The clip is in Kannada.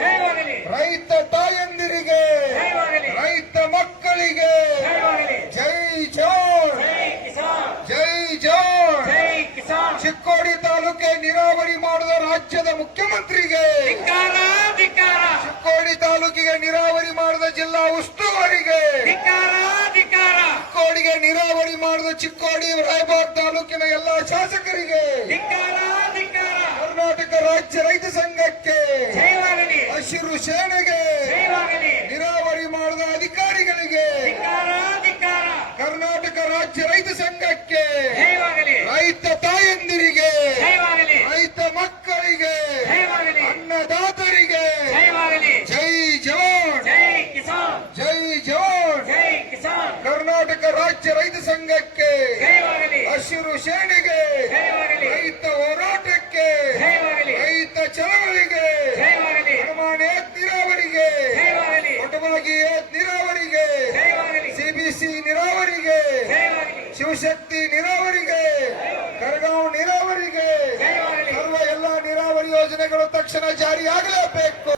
ಜಯವಾಗಲಿ. ರೈತ ತಾಯಂದಿರಿಗೆ, ಜಯವಾಗಲಿ. ರೈತ ಮಕ್ಕಳಿಗೆ ಜಯವಾಗಲಿ. ಜೈ ಜೋನ್, ಜೈ ಕಿಸಾನ್. ಜೈ ಜೋನ್. ಜೈ ಕಿಸಾನ್. ಚಿಕ್ಕೋಡಿ ತಾಲೂಕೆ ನೀರಾವರಿ ಮಾಡಿದ ರಾಜ್ಯದ ಮುಖ್ಯಮಂತ್ರಿಗೆ, ಧಿಕ್ಕಾರ, ಧಿಕ್ಕಾರ. ಚಿಕ್ಕೋಡಿ ತಾಲೂಕಿಗೆ ನೀರಾವರಿ ಮಾಡಿದ ಜಿಲ್ಲಾ ಉಸ್ತುವಾರಿಗೆ, ಧಿಕ್ಕಾರ, ಧಿಕ್ಕಾರ. ಚಿಕ್ಕೋಡಿಗೆ ನೀರಾವರಿ ಮಾಡಿದ ಚಿಕ್ಕೋಡಿ ರಾಯಬಾಗ್ ತಾಲೂಕಿನ ಎಲ್ಲಾ ಶಾಸಕರಿಗೆ, ಧಿಕ್ಕಾರ, ಧಿಕ್ಕಾರ. ಕರ್ನಾಟಕ ರಾಜ್ಯ ರೈತ ಸಂಘಕ್ಕೆ, ಜಯವಾಗಲಿ. ಹಸಿರು ಸೇನೆಗೆ, ಜಯವಾಗಲಿ. ನೀರಾವರಿ ಮಾಡಿದ ಅಧಿಕಾರಿಗಳಿಗೆ, ಧಿಕ್ಕಾರ, ಧಿಕ್ಕಾರ. ಕರ್ನಾಟಕ ರಾಜ್ಯ ರೈತ ಸಂಘಕ್ಕೆ, ಜಯವಾಗಲಿ. ರೈತ ತಾಯಂದಿರಿಗೆ, ಜಯವಾಗಲಿ. ರೈತ ಮಕ್ಕಳಿಗೆ, ಜಯವಾಗಲಿ. ಅನ್ನದಾತರಿಗೆ ಜಯವಾಗಲಿ. ಜೈ ಜವಾನ್, ಜೈ ಕಿಸಾನ್. ಜೈ ಜವಾನ್. ಜೈ ಕಿಸಾನ್. ಕರ್ನಾಟಕ ರಾಜ್ಯ ರೈತ ಸಂಘಕ್ಕೆ, ಜಯವಾಗಲಿ. ಹಸಿರು ಸೇನೆಗೆ, ಜಯವಾಗಲಿ. ರೈತ ಹೋರಾಟಕ್ಕೆ, ಜಯವಾಗಲಿ. ರೈತ ಚಳವಳಿಗೆ, ಜಯವಾಗಲಿ. ಹನುಮಾನ್ ನೀರಾವರಿಗೆ, ಜಯವಾಗಲಿ. ಕೊಟಬಾಗಿ ನೀರಾವರಿಗೆ, ಜಯವಾಗಲಿ. ಸಿಬಿಸಿ ನೀರಾವರಿಗೆ, ಜಯವಾಗಲಿ. ಶಿವಶಕ್ತಿ ನೀರಾವರಿಗೆ, ಕರಗಾಂವ್ ನೀರಾವರಿಗೆ, ಜಯವಾಗಲಿ. ಸರ್ವ ಎಲ್ಲ ನೀರಾವರಿ ಯೋಜನೆಗಳು ತಕ್ಷಣ ಜಾರಿಯಾಗಲೇಬೇಕು.